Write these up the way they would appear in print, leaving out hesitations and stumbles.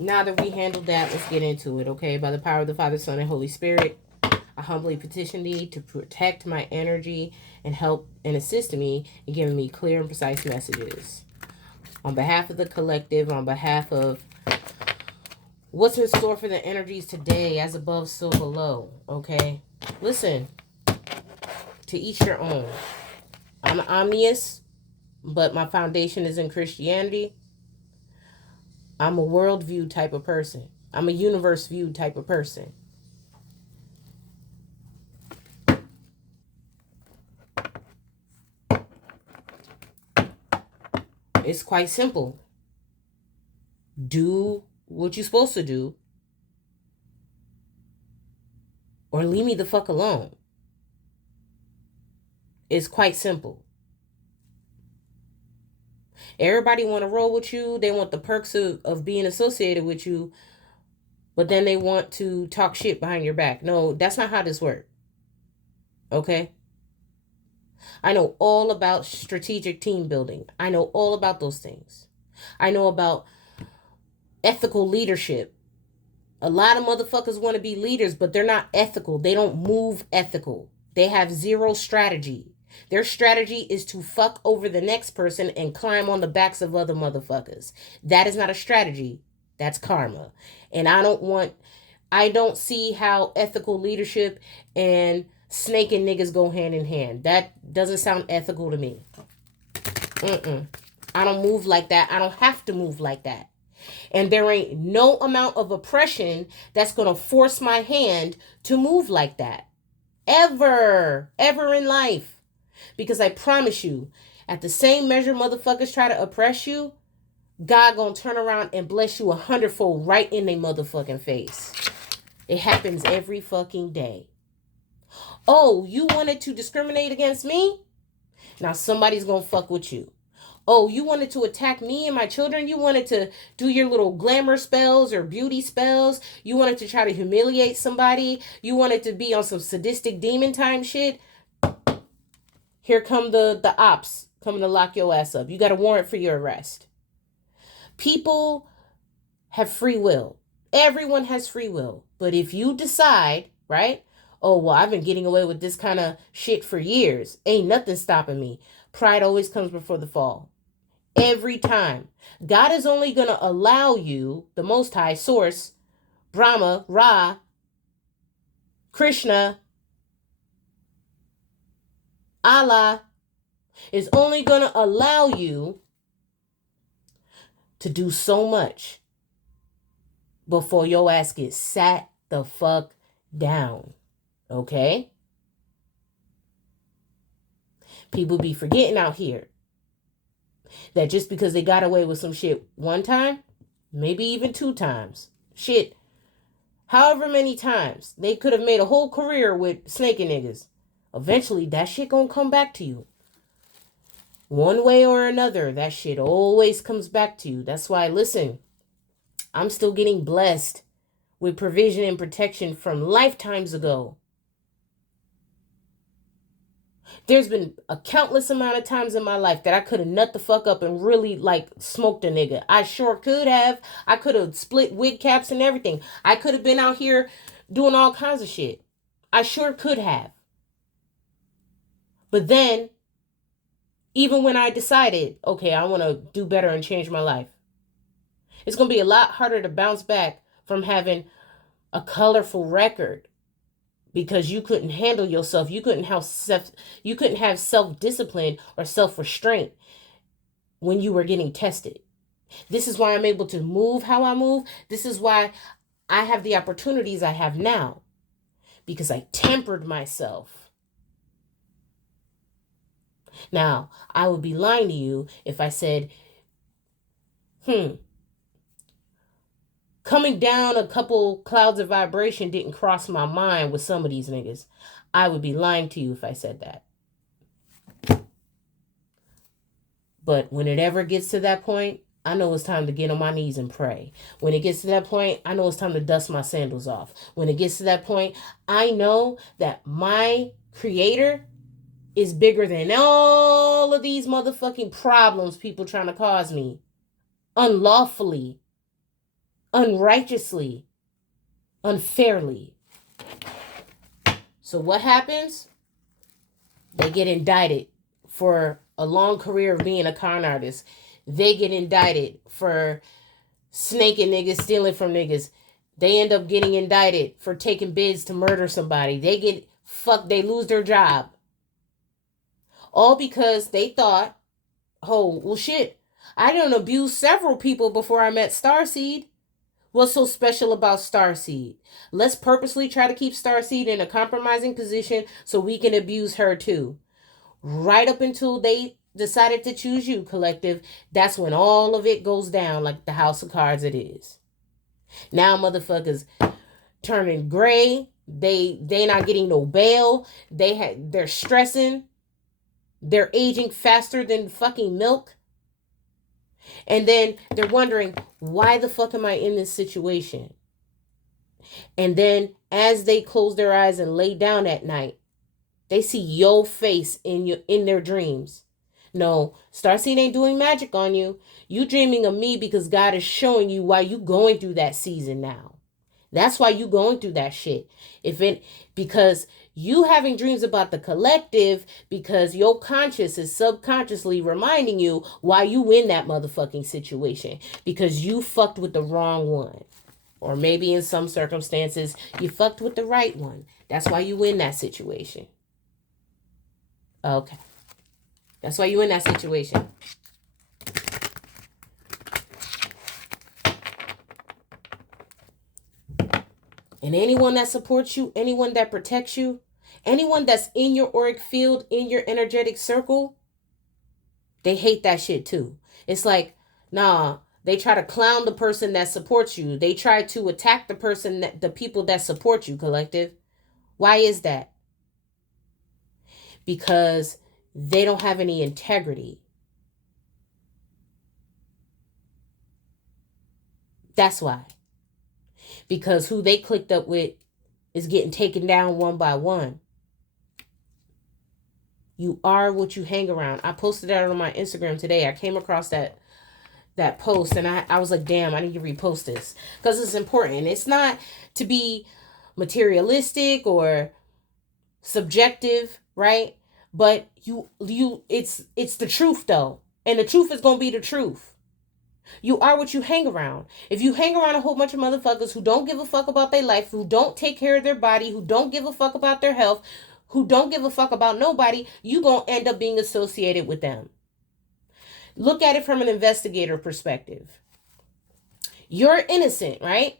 Now that we handled that, let's get into it, okay? By the power of the Father, Son, and Holy Spirit, I humbly petition thee to protect my energy and help and assist me in giving me clear and precise messages. On behalf of the collective, on behalf of what's in store for the energies today, as above, so below, okay? Listen, to each your own. I'm omnious, but my foundation is in Christianity. I'm a worldview type of person. I'm a universe view type of person. It's quite simple. Do what you're supposed to do, or leave me the fuck alone. It's quite simple. Everybody want to roll with you. They want the perks of being associated with you, but then they want to talk shit behind your back. No, that's not how this works. Okay? I know all about strategic team building. I know all about those things. I know about ethical leadership. A lot of motherfuckers want to be leaders, but they're not ethical. They don't move ethical. They have zero strategy. Their strategy is to fuck over the next person and climb on the backs of other motherfuckers. That is not a strategy. That's karma. And I don't see how ethical leadership and snaking niggas go hand in hand. That doesn't sound ethical to me. I don't move like that. I don't have to move like that. And there ain't no amount of oppression that's going to force my hand to move like that. Ever in life. Because I promise you, at the same measure motherfuckers try to oppress you, God gonna turn around and bless you 100-fold right in their motherfucking face. It happens every fucking day. Oh, you wanted to discriminate against me? Now somebody's gonna fuck with you. Oh, you wanted to attack me and my children? You wanted to do your little glamour spells or beauty spells? You wanted to try to humiliate somebody? You wanted to be on some sadistic demon time shit? Here come the ops coming to lock your ass up. You got a warrant for your arrest. People have free will. Everyone has free will. But if you decide, right? Oh, well, I've been getting away with this kind of shit for years. Ain't nothing stopping me. Pride always comes before the fall. Every time. God is only going to allow you, the Most High Source, Brahma, Ra, Krishna, Allah, is only going to allow you to do so much before your ass gets sat the fuck down. Okay? People be forgetting out here that just because they got away with some shit one time, maybe even 2 times, shit, however many times, they could have made a whole career with snaking niggas. Eventually, that shit gonna come back to you. One way or another, that shit always comes back to you. That's why, listen, I'm still getting blessed with provision and protection from lifetimes ago. There's been a countless amount of times in my life that I could have nut the fuck up and really like smoked a nigga. I sure could have. I could have split wig caps and everything. I could have been out here doing all kinds of shit. I sure could have. But then, even when I decided, okay, I want to do better and change my life, it's going to be a lot harder to bounce back from having a colorful record because you couldn't handle yourself. You couldn't have self-discipline or self-restraint when you were getting tested. This is why I'm able to move how I move. This is why I have the opportunities I have now, because I tempered myself. Now, I would be lying to you if I said, coming down a couple clouds of vibration didn't cross my mind with some of these niggas. I would be lying to you if I said that. But when it ever gets to that point, I know it's time to get on my knees and pray. When it gets to that point, I know it's time to dust my sandals off. When it gets to that point, I know that my creator is bigger than all of these motherfucking problems people trying to cause me unlawfully unrighteously, unfairly. So what happens? They get indicted for a long career of being a con artist. They get indicted for snaking niggas, stealing from niggas. They end up getting indicted for taking bids to murder somebody. They get fucked. They lose their job. All because they thought, oh, well, shit, I done abused several people before I met Starseed. What's so special about Starseed? Let's purposely try to keep Starseed in a compromising position so we can abuse her too. Right up until they decided to choose you, collective, that's when all of it goes down like the house of cards it is. Now motherfuckers turning gray. They not getting no bail. They're stressing. They're aging faster than fucking milk. And then they're wondering, why the fuck am I in this situation? And then as they close their eyes and lay down at night, they see your face in their dreams. No, Starseed ain't doing magic on you. You dreaming of me because God is showing you why you going through that season now. That's why you going through that shit. Because you having dreams about the collective because your conscious is subconsciously reminding you why you in that motherfucking situation. Because you fucked with the wrong one. Or maybe in some circumstances, you fucked with the right one. That's why you in that situation. Okay. That's why you in that situation. And anyone that supports you, anyone that protects you, anyone that's in your auric field, in your energetic circle, they hate that shit too. It's like, nah, they try to clown the person that supports you. They try to attack the people that support you, collective. Why is that? Because they don't have any integrity. That's why. Because who they clicked up with is getting taken down one by one. You are what you hang around. I posted that on my Instagram today. I came across that post and I was like, damn, I need to repost this. Because it's important. It's not to be materialistic or subjective, right? But it's the truth though. And the truth is gonna be the truth. You are what you hang around. If you hang around a whole bunch of motherfuckers who don't give a fuck about their life, who don't take care of their body, who don't give a fuck about their health, who don't give a fuck about nobody, you gonna end up being associated with them. Look at it from an investigator perspective. You're innocent, right?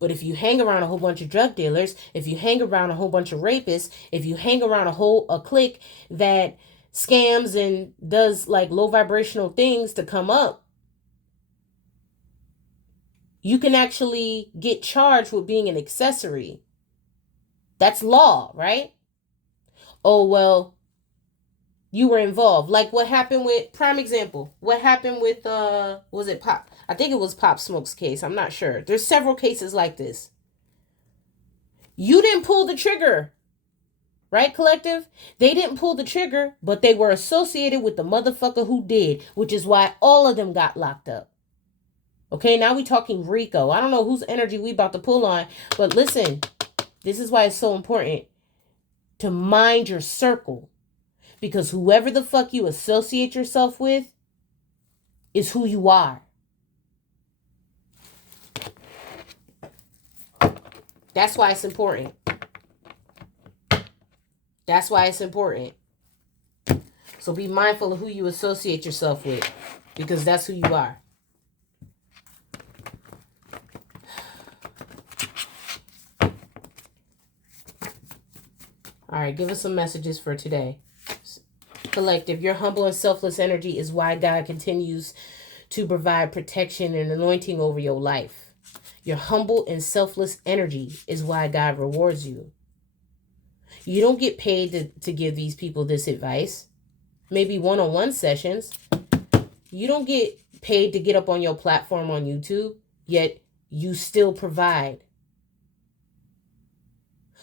But if you hang around a whole bunch of drug dealers, if you hang around a whole bunch of rapists, if you hang around a clique that scams and does like low vibrational things to come up, you can actually get charged with being an accessory. That's law, right? Oh, well, you were involved. Like what happened with, prime example, what happened with, was it Pop? I think it was Pop Smoke's case. I'm not sure. There's several cases like this. You didn't pull the trigger, right, collective? They didn't pull the trigger, but they were associated with the motherfucker who did, which is why all of them got locked up. Okay, now we talking Rico. I don't know whose energy we about to pull on, but listen, this is why it's so important to mind your circle. Because whoever the fuck you associate yourself with is who you are. That's why it's important. That's why it's important. So be mindful of who you associate yourself with, because that's who you are. All right, give us some messages for today. Collective, your humble and selfless energy is why God continues to provide protection and anointing over your life. Your humble and selfless energy is why God rewards you. You don't get paid to give these people this advice. Maybe one-on-one sessions. You don't get paid to get up on your platform on YouTube, yet you still provide.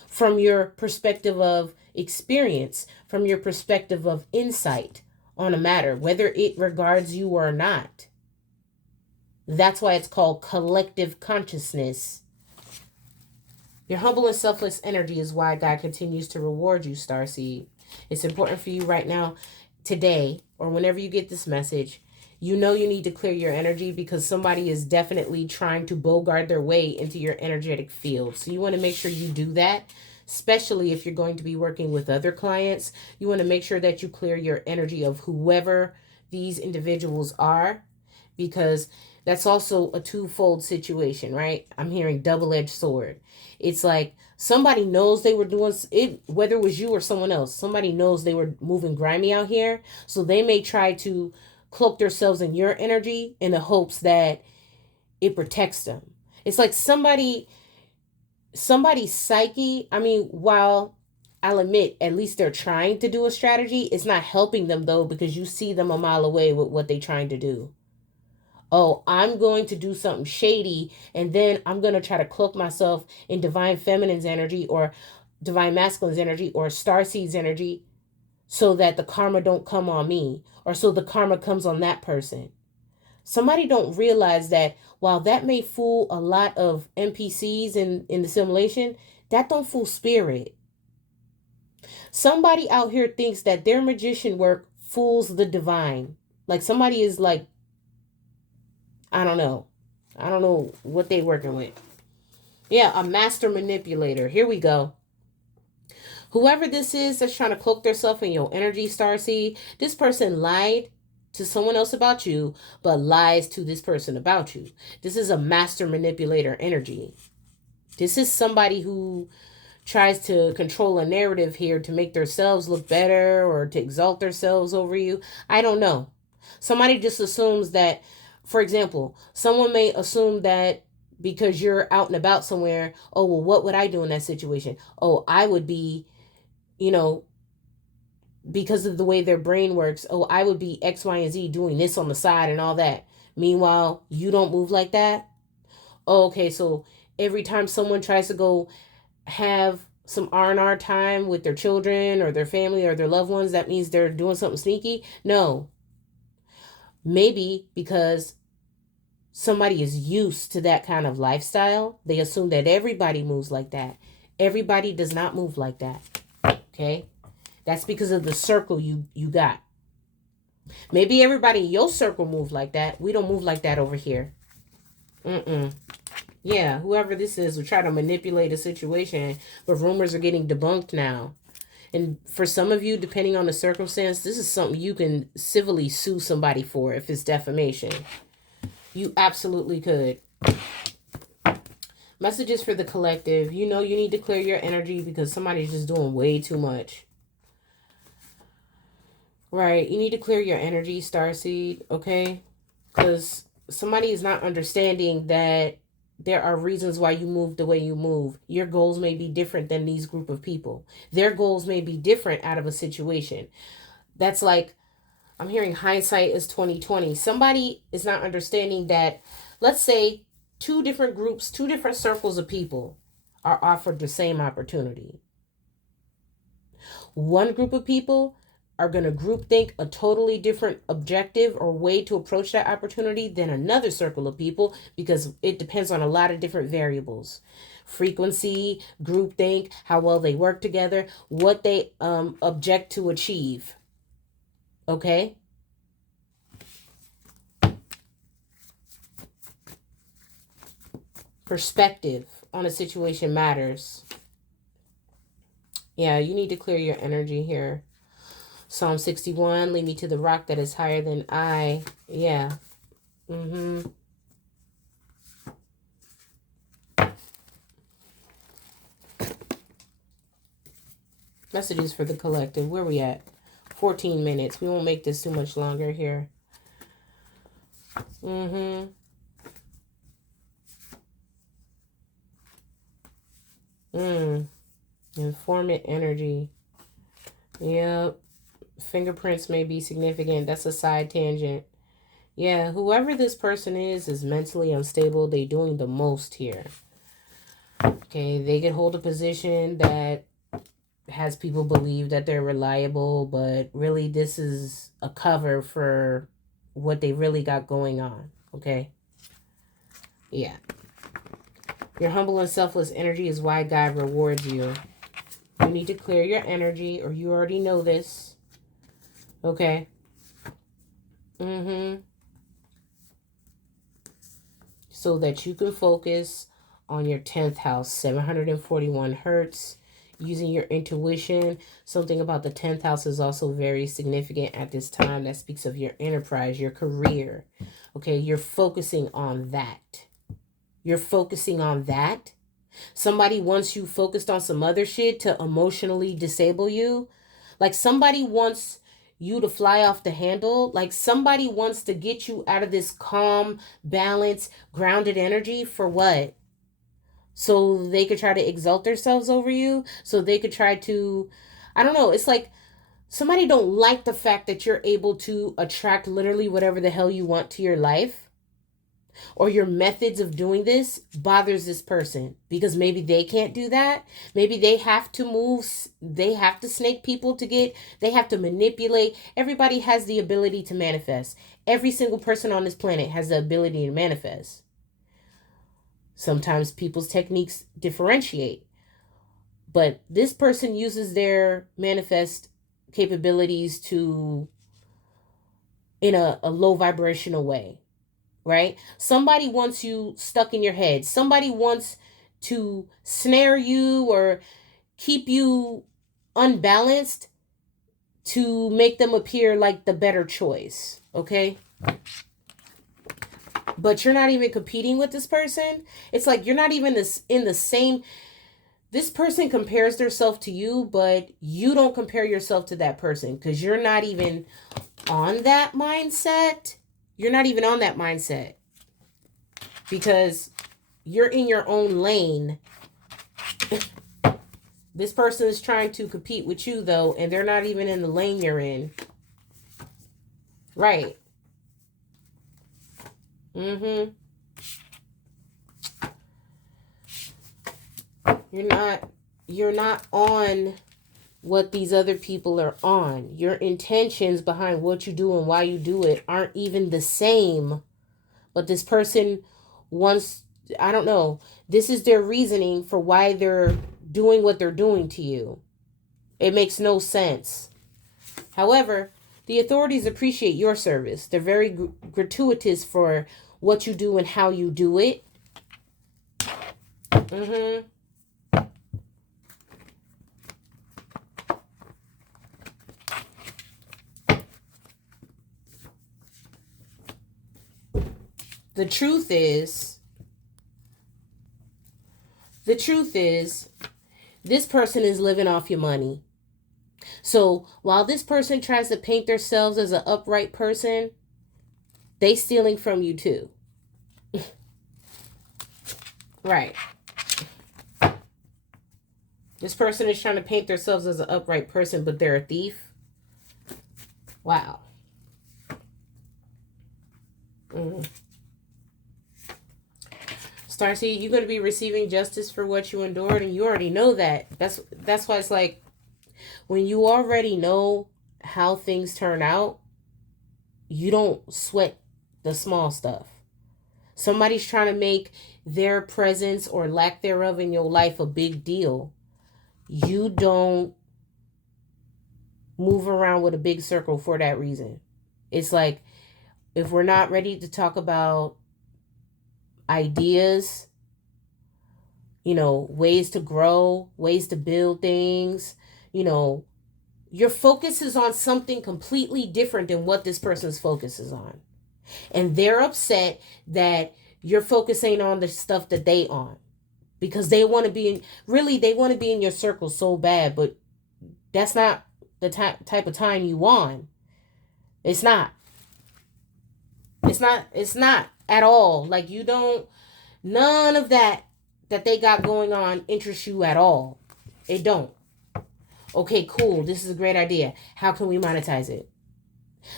From your perspective of experience, from your perspective of insight on a matter, whether it regards you or not. That's why it's called collective consciousness. Your humble and selfless energy is why God continues to reward you, Starseed. It's important for you right now, today, or whenever you get this message. You know you need to clear your energy because somebody is definitely trying to bogart their way into your energetic field. So you want to make sure you do that, especially if you're going to be working with other clients. You want to make sure that you clear your energy of whoever these individuals are, because that's also a twofold situation, right? I'm hearing double-edged sword. It's like somebody knows they were doing it, whether it was you or someone else. Somebody knows they were moving grimy out here, so they may try to cloak themselves in your energy in the hopes that it protects them. It's like somebody's psyche. I mean, while I'll admit, at least they're trying to do a strategy, it's not helping them though, because you see them a mile away with what they're trying to do. Oh, I'm going to do something shady, and then I'm going to try to cloak myself in divine feminine's energy or divine masculine's energy or starseed's energy so that the karma don't come on me, or so the karma comes on that person. Somebody don't realize that while that may fool a lot of NPCs in the simulation, that don't fool spirit. Somebody out here thinks that their magician work fools the divine. Like somebody is like, I don't know. I don't know what they working with. Yeah, a master manipulator. Here we go. Whoever this is that's trying to cloak themselves in your energy, Starseed, this person lied to someone else about you, but lies to this person about you. This is a master manipulator energy. This is somebody who tries to control a narrative here to make themselves look better or to exalt themselves over you. I don't know. Somebody just assumes that, for example, someone may assume that because you're out and about somewhere, oh, well, what would I do in that situation? Oh, I would be, you know, because of the way their brain works, oh, I would be X, Y, and Z doing this on the side and all that. Meanwhile, you don't move like that. Oh, okay, so every time someone tries to go have some R&R time with their children or their family or their loved ones, that means they're doing something sneaky? No. Maybe because somebody is used to that kind of lifestyle, they assume that everybody moves like that. Everybody does not move like that. Okay? That's because of the circle you got. Maybe everybody in your circle move like that. We don't move like that over here. Yeah, whoever this is will try to manipulate a situation, but rumors are getting debunked now. And for some of you, depending on the circumstance, this is something you can civilly sue somebody for if it's defamation. You absolutely could. Messages for the collective. You know you need to clear your energy because somebody's just doing way too much. Right, you need to clear your energy, Starseed, okay? Because somebody is not understanding that there are reasons why you move the way you move. Your goals may be different than these group of people. Their goals may be different out of a situation. That's like, I'm hearing hindsight is 2020. Somebody is not understanding that, let's say, two different groups, two different circles of people are offered the same opportunity. One group of people are going to group think a totally different objective or way to approach that opportunity than another circle of people, because it depends on a lot of different variables. Frequency, group think, how well they work together, what they object to achieve. Okay? Perspective on a situation matters. Yeah, you need to clear your energy here. Psalm 61, lead me to the rock that is higher than I. Yeah. Messages for the collective. Where we at? 14 minutes. We won't make this too much longer here. Informant energy. Yep. Fingerprints may be significant. That's a side tangent. Yeah, whoever this person is mentally unstable. They doing the most here. Okay, they could hold a position that has people believe that they're reliable, but really this is a cover for what they really got going on. Okay. Yeah. Your humble and selfless energy is why God rewards you. You need to clear your energy, or you already know this. Okay? So that you can focus on your 10th house, 741 hertz, using your intuition. Something about the 10th house is also very significant at this time. That speaks of your enterprise, your career. Okay, you're focusing on that. You're focusing on that. Somebody wants you focused on some other shit to emotionally disable you. Like somebody wants you to fly off the handle. Like somebody wants to get you out of this calm, balanced, grounded energy for what? So they could try to exalt themselves over you. So they could try to, I don't know. It's like somebody don't like the fact that you're able to attract literally whatever the hell you want to your life, or your methods of doing this bothers this person because maybe they can't do that. Maybe they have to move, they have to snake people to get, they have to manipulate. Everybody has the ability to manifest. Every single person on this planet has the ability to manifest. Sometimes people's techniques differentiate, but this person uses their manifest capabilities to in a low vibrational way, right? Somebody wants you stuck in your head. Somebody wants to snare you or keep you unbalanced to make them appear like the better choice, okay? But you're not even competing with this person. It's like you're not even in the same. This person compares themselves to you, but you don't compare yourself to that person because you're not even on that mindset. You're not even on that mindset because you're in your own lane. This person is trying to compete with you, though, and they're not even in the lane you're in. Right. Mm-hmm. You're not on what these other people are on. Your intentions behind what you do and why you do it aren't even the same. But this person wants, I don't know, this is their reasoning for why they're doing what they're doing to you. It makes no sense. However, the authorities appreciate your service. They're very gratuitous for what you do and how you do it. Mm-hmm. The truth is, this person is living off your money. So while this person tries to paint themselves as an upright person, they stealing from you too. Right. This person is trying to paint themselves as an upright person, but they're a thief. Wow. Starseed, you're going to be receiving justice for what you endured, and you already know that. That's why it's like, when you already know how things turn out, you don't sweat the small stuff. Somebody's trying to make their presence or lack thereof in your life a big deal. You don't move around with a big circle for that reason. It's like, if we're not ready to talk about ideas, ways to grow, ways to build things, your focus is on something completely different than what this person's focus is on. And they're upset that your focus ain't on the stuff that they on. Because they want to be in your circle so bad, but that's not the type of time you want. It's not. It's not at all. Like, you don't, none of that they got going on interests you at all. It don't. Okay, cool. This is a great idea. How can we monetize it?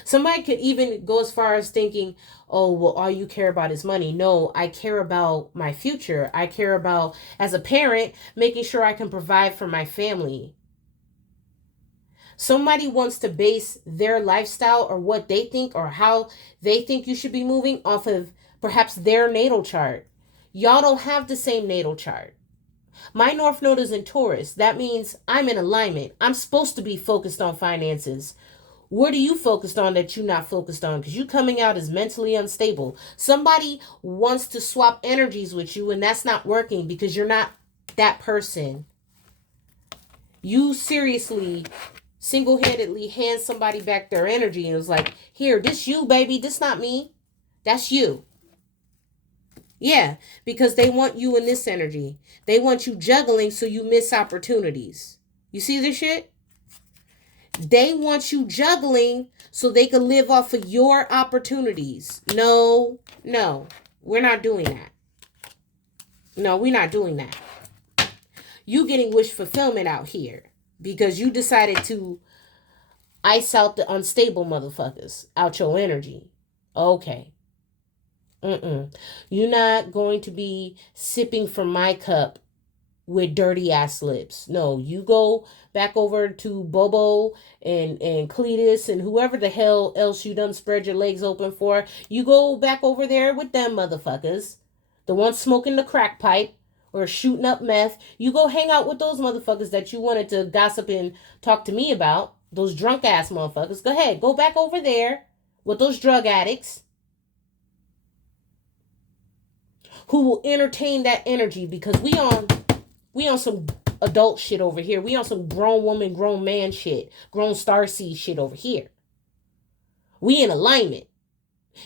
Somebody could even go as far as thinking, oh, well, all you care about is money. No, I care about my future. I care about, as a parent, making sure I can provide for my family. Somebody wants to base their lifestyle or what they think or how they think you should be moving off of perhaps their natal chart. Y'all don't have the same natal chart. My North Node is in Taurus. That means I'm in alignment. I'm supposed to be focused on finances. What are you focused on that you're not focused on? Because you coming out as mentally unstable. Somebody wants to swap energies with you, and that's not working because you're not that person. You seriously single-handedly hand somebody back their energy and it was like, here, this you, baby. This not me. That's you. Yeah, because they want you in this energy. They want you juggling so you miss opportunities. You see this shit? They want you juggling so they can live off of your opportunities. No, we're not doing that. No, we're not doing that. You getting wish fulfillment out here because you decided to ice out the unstable motherfuckers out your energy. Okay. You're not going to be sipping from my cup with dirty ass lips. No, you go back over to Bobo and Cletus and whoever the hell else you done spread your legs open for. You go back over there with them motherfuckers. The ones smoking the crack pipe or shooting up meth. You go hang out with those motherfuckers that you wanted to gossip and talk to me about. Those drunk ass motherfuckers. Go ahead. Go back over there with those drug addicts who will entertain that energy because we on some adult shit over here. We on some grown woman, grown man shit. Grown starseed shit over here. We in alignment.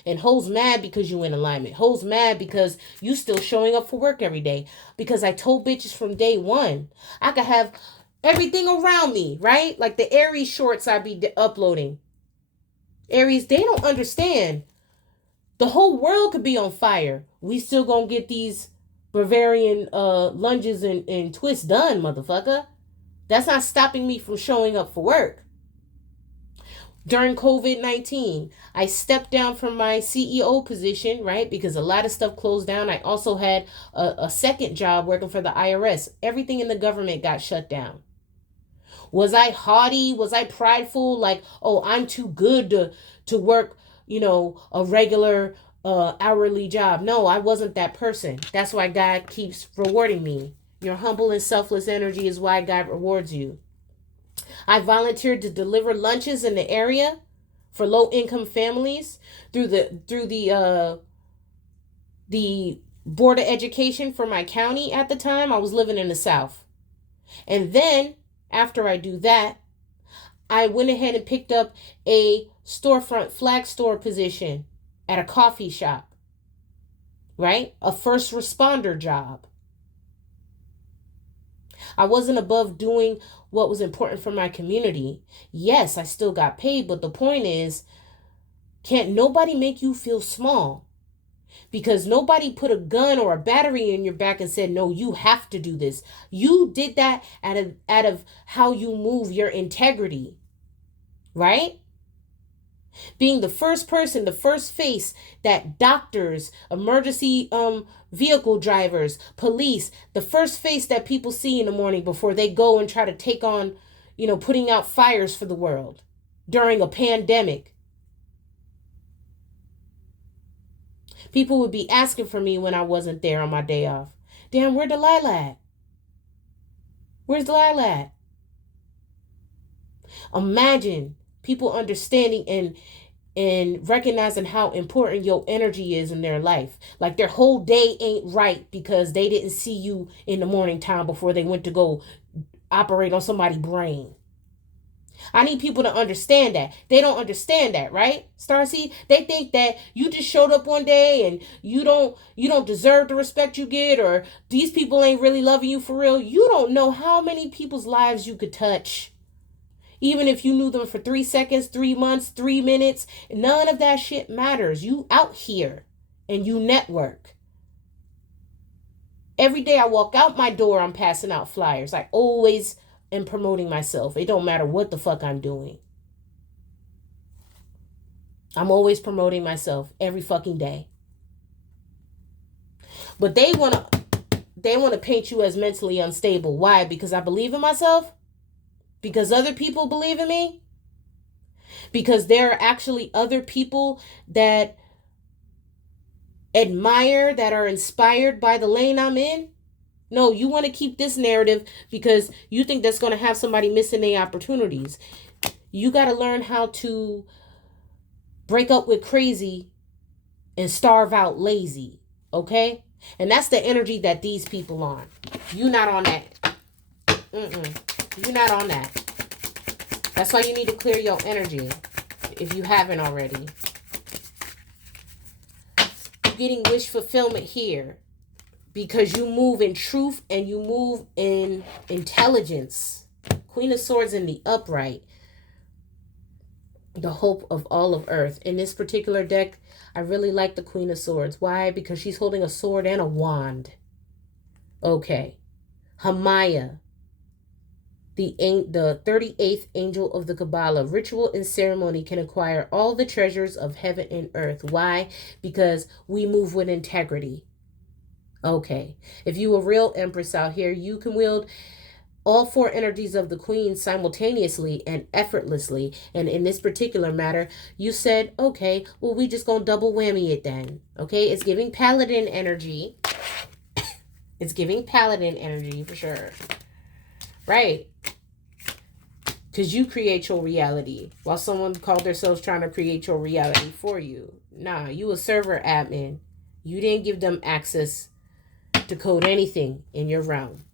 And hoes mad because you in alignment. Hoes mad because you still showing up for work every day. Because I told bitches from day one, I could have everything around me, right? Like the Aries shorts I be uploading. Aries, they don't understand. The whole world could be on fire. We still gonna get these Bavarian lunges and twists done, motherfucker. That's not stopping me from showing up for work. During COVID-19, I stepped down from my CEO position, right? Because a lot of stuff closed down. I also had a second job working for the IRS. Everything in the government got shut down. Was I haughty? Was I prideful? Like, oh, I'm too good to work, a regular hourly job. No, I wasn't that person. That's why God keeps rewarding me. Your humble and selfless energy is why God rewards you. I volunteered to deliver lunches in the area for low-income families through the Board of Education for my county at the time. I was living in the South. And then, after I do that, I went ahead and picked up a storefront flag store position at a coffee shop, right? A first responder job. I wasn't above doing what was important for my community. Yes, I still got paid, but the point is, can't nobody make you feel small. Because nobody put a gun or a battery in your back and said, no, you have to do this. You did that out of how you move, your integrity, right? Being the first person, the first face that doctors, emergency vehicle drivers, police, the first face that people see in the morning before they go and try to take on, putting out fires for the world during a pandemic. People would be asking for me when I wasn't there on my day off. Damn, where's Delilah at? Where's Delilah at? Imagine people understanding and recognizing how important your energy is in their life. Like their whole day ain't right because they didn't see you in the morning time before they went to go operate on somebody's brain. I need people to understand that. They don't understand that, right? Starseed, they think that you just showed up one day and you don't deserve the respect you get, or these people ain't really loving you for real. You don't know how many people's lives you could touch. Even if you knew them for 3 seconds, 3 months, 3 minutes, none of that shit matters. You out here and you network. Every day I walk out my door, I'm passing out flyers. I always am promoting myself. It don't matter what the fuck I'm doing. I'm always promoting myself every fucking day. But they want to paint you as mentally unstable. Why? Because I believe in myself? Because other people believe in me? Because there are actually other people that admire, that are inspired by the lane I'm in. No, you want to keep this narrative because you think that's going to have somebody missing their opportunities. You got to learn how to break up with crazy and starve out lazy. Okay? And that's the energy that these people on. You not on that. You're not on that. That's why you need to clear your energy if you haven't already. You're getting wish fulfillment here because you move in truth and you move in intelligence. Queen of Swords in the upright. The hope of all of earth. In this particular deck, I really like the Queen of Swords. Why? Because she's holding a sword and a wand. Okay. Hamaya. The 38th angel of the Kabbalah. Ritual and ceremony can acquire all the treasures of heaven and earth. Why? Because we move with integrity. Okay. If you a real empress out here, you can wield all four energies of the queen simultaneously and effortlessly. And in this particular matter, you said, okay, well, we just gonna double whammy it then. Okay, it's giving paladin energy. It's giving paladin energy for sure. Right. Because you create your reality while someone called themselves trying to create your reality for you. Nah, you a server admin. You didn't give them access to code anything in your realm.